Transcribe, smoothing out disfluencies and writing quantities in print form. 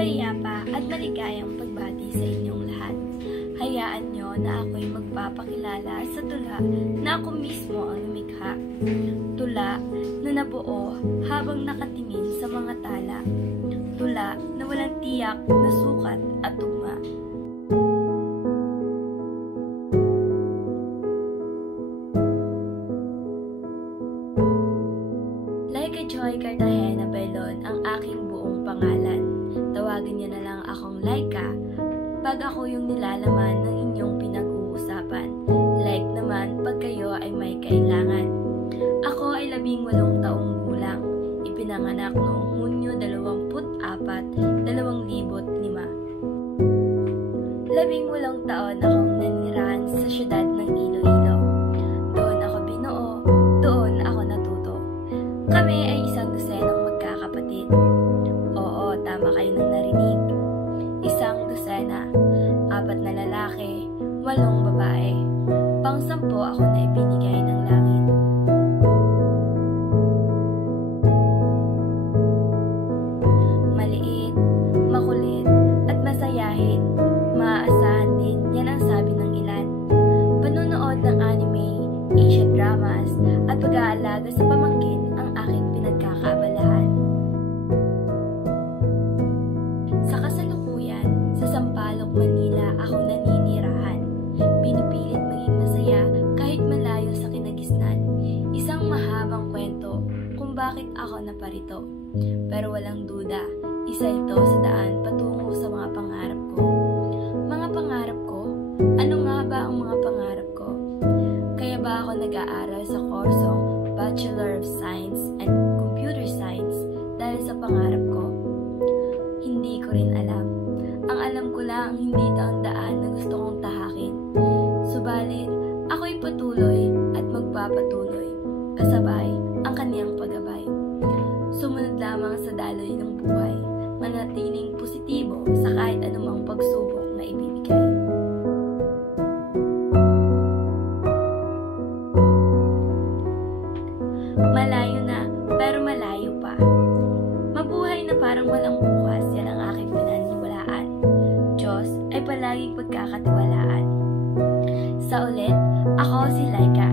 Mapayapa at maligayang pagbati sa inyong lahat. Hayaan nyo na ako'y magpapakilala sa tula na ako mismo ang lumikha. Tula na nabuo habang nakatingin sa mga tala. Tula na walang tiyak na sukat at tugma. Laika Joy Cartagena Bailon ang aking buong pangalan. Tawagin niyo na lang akong Laika pag ako yung nilalaman ng inyong pinag-uusapan. Like naman pag kayo ay may kailangan. Ako ay 18 taong gulang. Ipinanganak noong Hunyo 24, 2005. 18 taon akong nanirahan sa syudad ng Iloilo. Doon ako binuo, doon ako natuto. Kami ay 1 dosenang magkakapatid. Oo, tama kayo nang narinig. 1 dosena, 4 na lalaki, 8 babae. Pang-10 ako na ibinigay ng langit. Maliit, makulit, at masayahin. Maaasahan din, yan ang sabi ng ilan. Panunood ng anime, Asian dramas, at pag-aalaga sa pamangkin ang aking pinagkakaabalahan. Sa kasalukuyan, sa Sampaloc, Manila, ako naninirahan. Pinipilit maging masaya kahit malayo sa kinagisnan. Isang mahabang kwento kung bakit ako naparito. Pero walang duda, isa ito sa daan patungo sa mga pangarap ko. Mga pangarap ko? Ano nga ba ang mga pangarap ko? Kaya ba ako nag-aaral sa kursong Bachelor of Science and Computer Science dahil sa pangarap ko? Hindi ko rin alam. Ang alam ko lang hindi ito ang daan na gusto kong tahakin. Subalit, ako'y patuloy at magpapatuloy. Kasabay ang kaniyang paggabay. Sumunod lamang sa daloy ng buhay. Manatiling positibo sa kahit anumang pagsubok na ibibigay. Malayo na, pero malayo pa. Mabuhay na parang walang bukas, yan ang aking pinaniniwalaan. Diyos ay palaging pagkakatiwalaan. Sa ulit, ako si Laika.